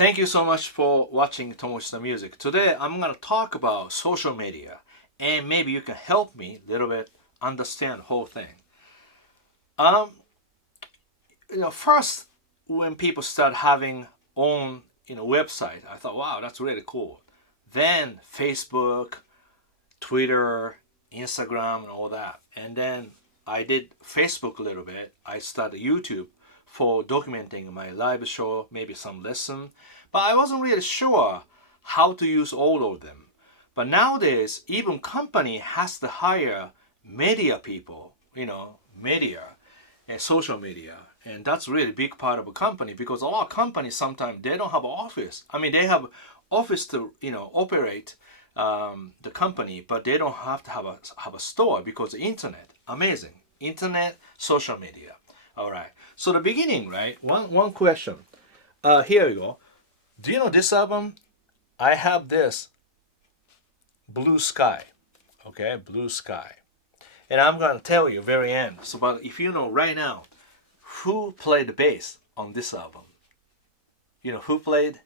Thank you so much for watching Tomo's Music. Today I'm going to talk about social media and maybe you can help me a little bit understand the whole thing. Um, First when people start having own website, I thought, wow, that's really cool. Then Facebook, Twitter, Instagram, and all that. And then I did Facebook a little bit. I started YouTube for documenting my live show, maybe some lesson. But I wasn't really sure how to use all of them. But nowadays, even company has to hire media people, media and social media. And that's really big part of a company because a lot of companies sometimes they don't have an office. I mean, they have office to operate the company, but they don't have to have a store because the internet, amazing, internet, social media. All right. So the beginning, right? One question. Here we go. Do you know this album? I have this Blue Sky. Okay, Blue Sky. And I'm gonna tell you very end. So, but if you know right now, who played the bass on this album? You know who played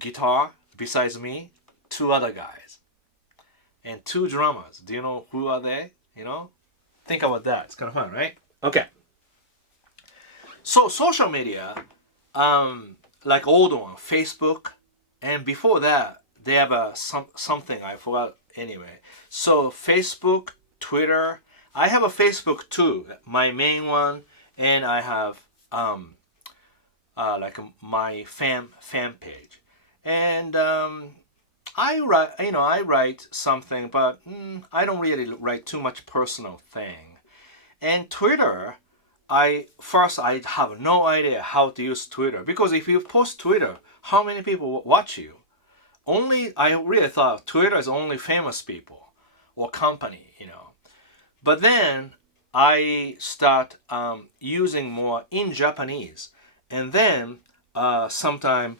guitar besides me? Two other guys and two drummers. Do you know who are they? Think about that. It's kind of fun, right? Okay. So social media, like old one, Facebook, and before that they have something I forgot anyway. So Facebook, Twitter. I have a Facebook too, my main one, and I have like my fan page, and I write something, but I don't really write too much personal thing. And Twitter, I have no idea how to use Twitter because if you post Twitter, how many people watch you? I really thought Twitter is only famous people or company. But then I start using more in Japanese, and then sometime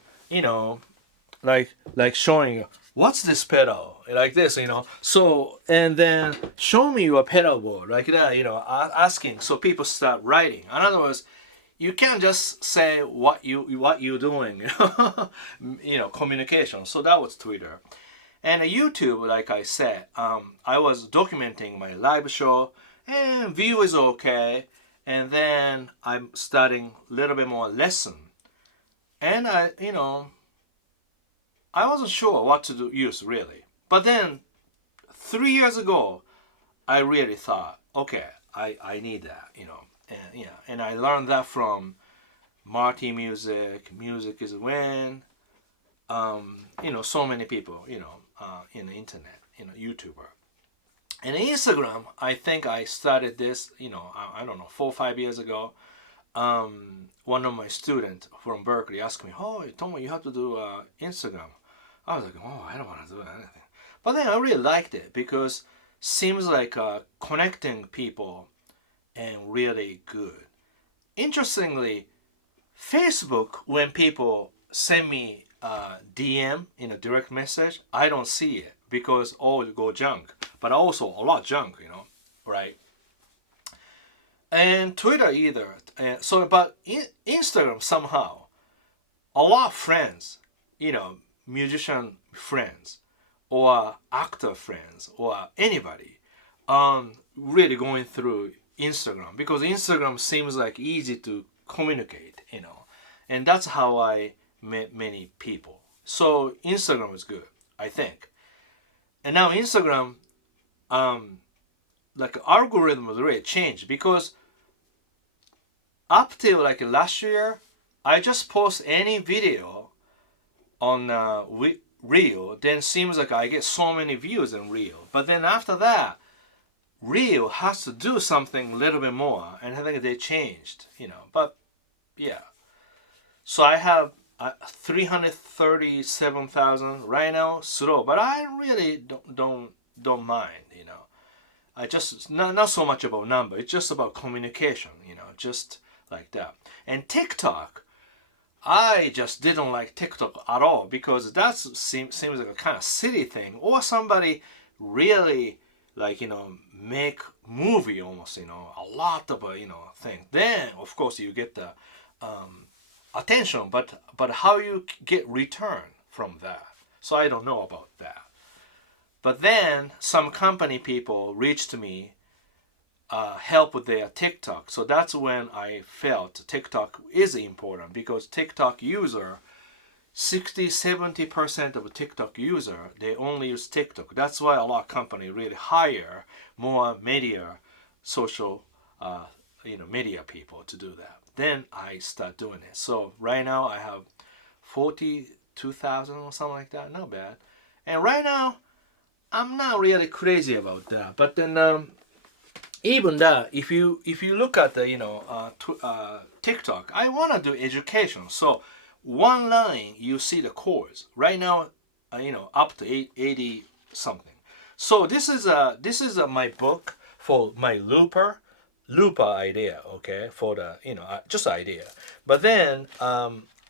like showing what's this pedal like this. So and then show me your pedal board like that, asking, so people start writing. In other words, you can't just say what you're doing. Communication. So that was Twitter. And YouTube, like I said, I was documenting my live show, and view is okay. And then I'm studying a little bit more lesson, and I wasn't sure what to use really. But then 3 years ago, I really thought, okay, I need that. And I learned that from Marty Music. Music is when, so many people, in the internet, YouTuber. And Instagram, I think I started this, I don't know, 4 or 5 years ago. One of my students from Berkeley asked me, "Oh, Tomo, you have to do Instagram." I was like, "Oh, I don't want to do anything." But then I really liked it because seems like connecting people and really good. Interestingly, Facebook, when people send me DM in a direct message, I don't see it because all go junk. But also a lot junk, right? And Twitter either. But Instagram somehow, a lot of friends, musician friends, or actor friends, or anybody, really going through Instagram because Instagram seems like easy to communicate. And that's how I met many people. So Instagram is good, I think. And now Instagram, like algorithm was really changed because up till like last year, I just post any video on Reel, then seems like I get so many views in Reel. But then after that, Reel has to do something a little bit more, and I think they changed. But yeah, so I have 337,000 right now, slow, but I really don't mind. I just not so much about number. It's just about communication. Just like that. And TikTok, I just didn't like TikTok at all because that seems like a kind of silly thing, or somebody really like make movie almost a lot of thing. Then of course you get the attention, but how you get return from that. So I don't know about that. But then some company people reached me, help with their TikTok. So that's when I felt TikTok is important, because TikTok user, 60-70% of TikTok user, they only use TikTok. That's why a lot of company really hire more media, social, media people to do that. Then I start doing it. So right now I have 42,000 or something like that. Not bad. And right now I'm not really crazy about that. But then even that, if you look at the TikTok, I want to do education. So one line you see the chords. Right now, up to 80 something. So this is my book for my looper idea. Okay, for the just idea. But then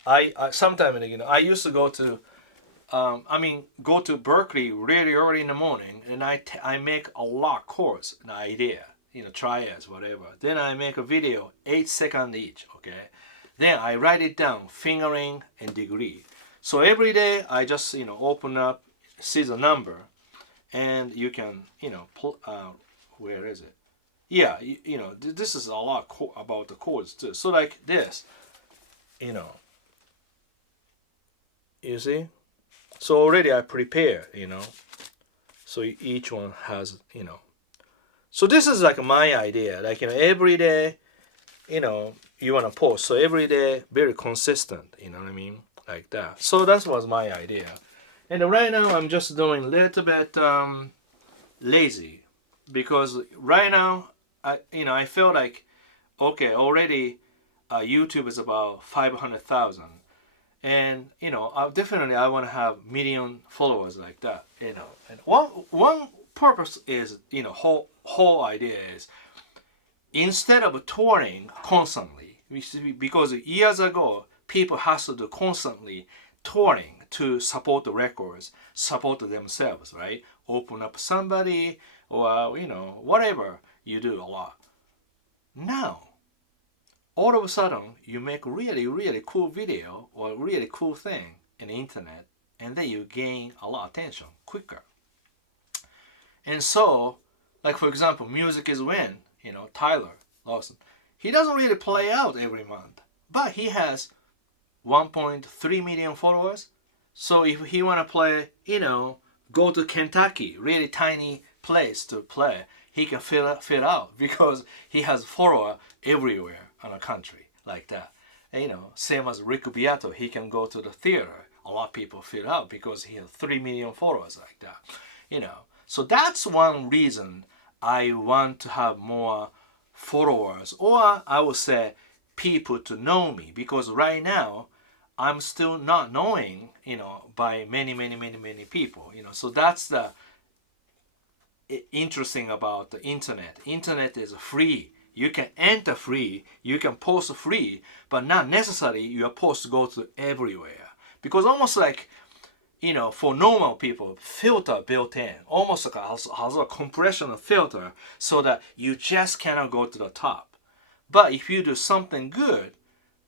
I sometimes I used to go to go to Berkeley really early in the morning, and I make a lot of chords, an idea, triads, whatever. Then I make a video, 8 seconds each, okay? Then I write it down, fingering and degree. So every day I just, open up, see the number, and you can, where is it? Yeah, this is a lot about the chords too. So like this, you see? So already I prepare, so each one has, So this is like my idea. Like, every day, you want to post. So every day, very consistent, you know what I mean? Like that. So that was my idea. And right now I'm just doing a little bit lazy, because right now, I feel like, okay, already YouTube is about 500,000. And definitely I want to have million followers like that. And one purpose is whole idea is, instead of touring constantly, because years ago people has to do constantly touring to support the records, support themselves, right? Open up somebody, or whatever you do a lot. Now all of a sudden you make really, really cool video or really cool thing in the internet, and then you gain a lot of attention quicker. And so, like for example, Music is Win, Tyler Lawson, he doesn't really play out every month, but he has 1.3 million followers. So if he want to play, go to Kentucky, really tiny place to play, he can fill out, because he has follower everywhere in the country like that. And, same as Rick Beato, he can go to the theater. A lot of people fill out because he has 3 million followers like that. So that's one reason I want to have more followers, or I would say people to know me, because right now I'm still not knowing, by many people. So that's the interesting about the internet. Internet is free. You can enter free, you can post free, but not necessarily your post go to everywhere. Because almost like, for normal people, filter built in, almost like has a compression filter, so that you just cannot go to the top. But if you do something good,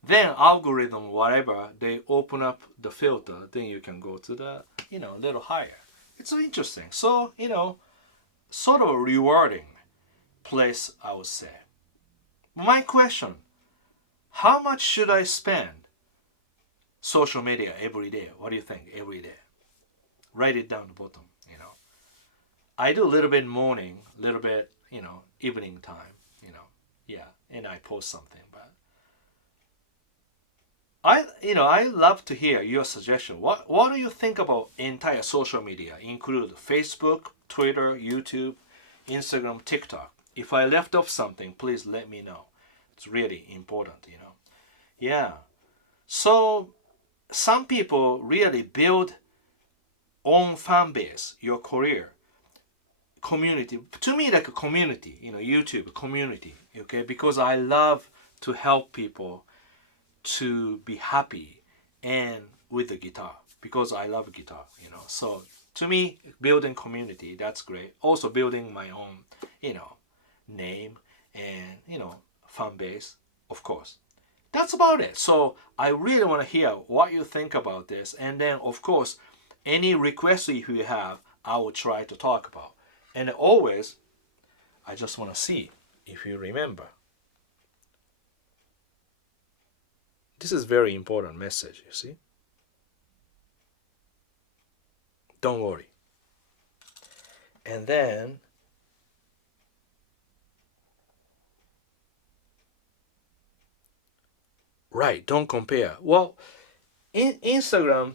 then algorithm, whatever, they open up the filter, then you can go to the, little higher. It's so interesting. So, sort of rewarding place, I would say. My question, how much should I spend social media every day? What do you think, every day? Write it down the bottom, I do a little bit morning, a little bit, evening time, yeah, and I post something. But I love to hear your suggestion. What do you think about entire social media, include Facebook, Twitter, YouTube, Instagram, TikTok? If I left off something, please let me know. It's really important, Yeah. So some people really build own fan base, your career, community. To me, like a community, YouTube community, okay? Because I love to help people to be happy and with the guitar, because I love guitar, So to me, building community, that's great. Also building my own, name and, fan base, of course. that's about it. So I really want to hear what you think about this. And then, of course, any requests if you have, I will try to talk about. And always, I just want to see if you remember. This is very important message, you see. Don't worry. And then, right, don't compare. Well, in Instagram,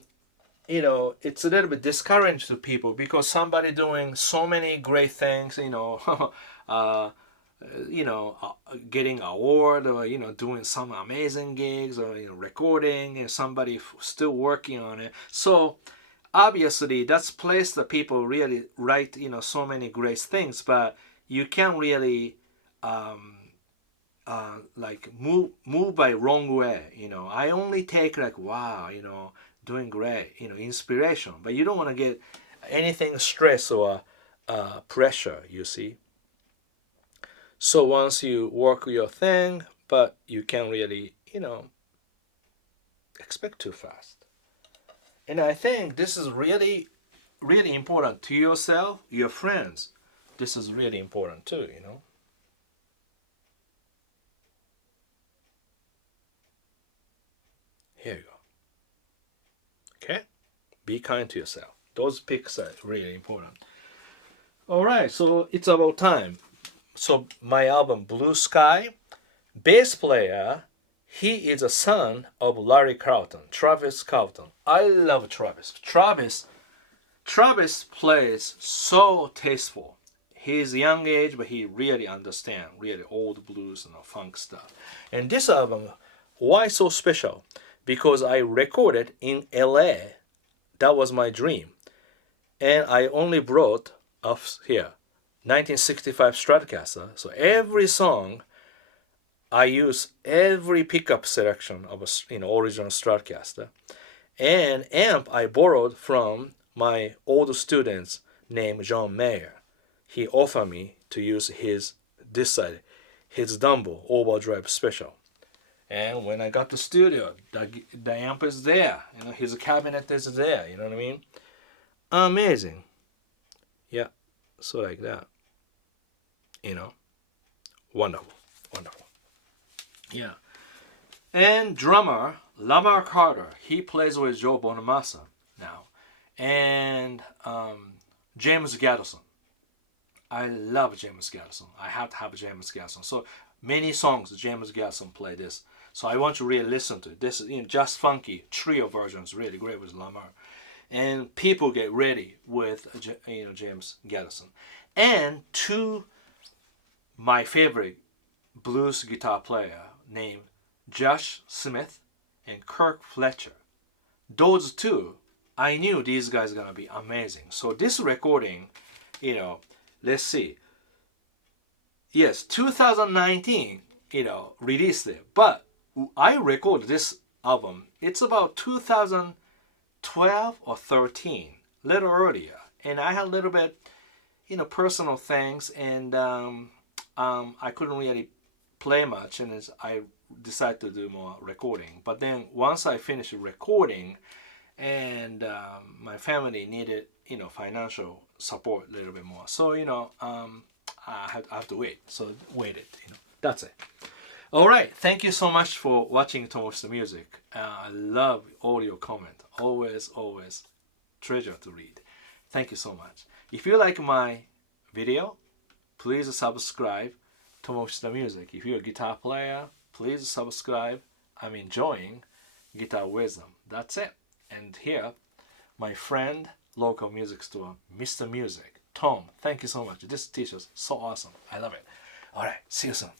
it's a little bit discouraging to people because somebody doing so many great things, getting an award or, doing some amazing gigs or, recording, and somebody still working on it. So obviously that's place that people really write, so many great things, but you can't really like move by wrong way. I only take like, wow, doing great, inspiration, but you don't want to get anything stress or pressure, you see. So once you work your thing, but you can't really, expect too fast. And I think this is really, really important to yourself, your friends. This is really important too, Here you go. Okay? Be kind to yourself. Those pics are really important. All right, so it's about time. So my album, Blue Sky, bass player, he is a son of Larry Carlton, Travis Carlton. I love Travis. Travis plays so tasteful. He's young age, but he really understands really old blues and funk stuff. And this album, why so special? Because I recorded in LA. That was my dream. And I only brought up here 1965 Stratocaster. So every song, I use every pickup selection of a original Stratocaster. And amp I borrowed from my old students named John Mayer. He offered me to use his Dumbo Overdrive Special. And when I got the studio, the amp is there. His cabinet is there. You know what I mean? Amazing. Yeah, so like that. Wonderful. Yeah. And drummer, Lamar Carter, he plays with Joe Bonamassa now. And James Gaddison. I love James Gaddison. I have to have James Gaddison. So many songs James Gaddison play this. So I want to really listen to it. This is Just Funky trio version is really great with Lamar. And people get ready with James Gaddison. And two my favorite blues guitar player named Josh Smith and Kirk Fletcher. Those two, I knew these guys are gonna be amazing. So this recording, let's see. Yes, 2019, released it. But I recorded this album. It's about 2012 or 13, a little earlier. And I had a little bit, personal things, and I couldn't really play much, and I decided to do more recording. But then once I finished recording, and my family needed, financial support a little bit more. So, I have to wait. So waited, That's it. All right. Thank you so much for watching Tomo's Music. I love all your comments. Always treasure to read. Thank you so much. If you like my video, please subscribe to Tomo's Music. If you're a guitar player, please subscribe. I'm enjoying guitar wisdom. That's it. And here, my friend, local music store, Mr. Music, Tom. Thank you so much. This t-shirt is so awesome. I love it. All right. See you soon.